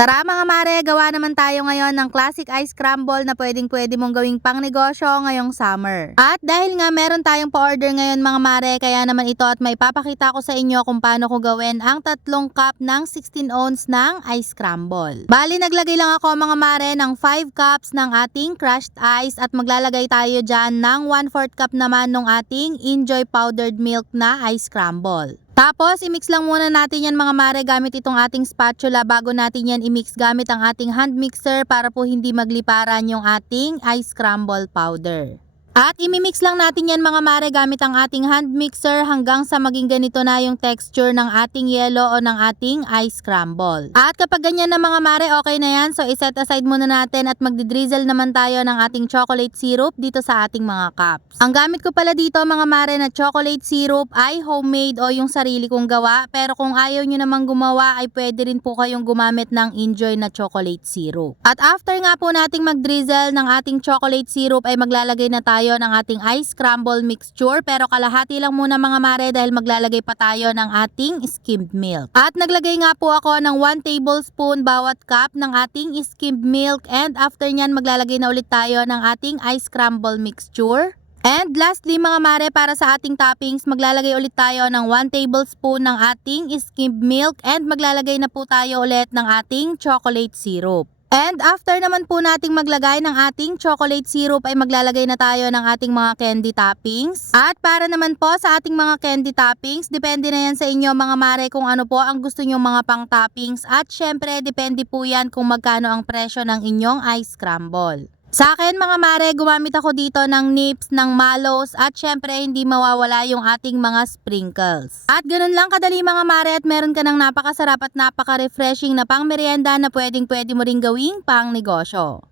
Tara mga mare, gawa naman tayo ngayon ng classic ice scramble na pwedeng-pwede mong gawing pang negosyo ngayong summer. At dahil nga meron tayong pa-order ngayon mga mare, kaya naman ito at may papakita ko sa inyo kung paano ko gawin ang 3 cup ng 16 ounce ng ice scramble. Bali naglagay lang ako mga mare ng 5 cups ng ating crushed ice at maglalagay tayo dyan ng 1/4 cup naman ng ating Enjoy powdered milk na ice scramble. Tapos, i-mix lang muna natin yan mga mare gamit itong ating spatula bago natin yan i-mix gamit ang ating hand mixer para po hindi magliparan yung ating ice scramble powder. At imimix lang natin yan mga mare gamit ang ating hand mixer hanggang sa maging ganito na yung texture ng ating yellow o ng ating ice scramble. At kapag ganyan na mga mare, okay na yan. So iset aside muna natin at magdi-drizzle naman tayo ng ating chocolate syrup dito sa ating mga cups. Ang gamit ko pala dito mga mare na chocolate syrup ay homemade o yung sarili kong gawa. Pero kung ayaw nyo namang gumawa ay pwede rin po kayong gumamit ng Enjoy na chocolate syrup. At after nga po nating mag-drizzle ng ating chocolate syrup ay maglalagay na tayo ng ating ice scramble mixture, pero kalahati lang muna mga mare dahil maglalagay pa tayo ng ating skimmed milk. At naglagay nga po ako ng 1 tablespoon bawat cup ng ating skimmed milk, and after nyan maglalagay na ulit tayo ng ating ice scramble mixture. And lastly mga mare, para sa ating toppings, maglalagay ulit tayo ng 1 tablespoon ng ating skimmed milk and maglalagay na po tayo ulit ng ating chocolate syrup. And after naman po nating maglagay ng ating chocolate syrup ay maglalagay na tayo ng ating mga candy toppings. At para naman po sa ating mga candy toppings, depende na yan sa inyo mga mare kung ano po ang gusto nyo mga pang toppings. At syempre depende po yan kung magkano ang presyo ng inyong ice scramble. Sa akin mga mare, gumamit ako dito ng nips, ng mallows at syempre hindi mawawala yung ating mga sprinkles. At ganun lang kadali mga mare at meron ka ng napakasarap at napaka-refreshing na pang merienda na pwedeng-pwede mo ring gawing pang negosyo.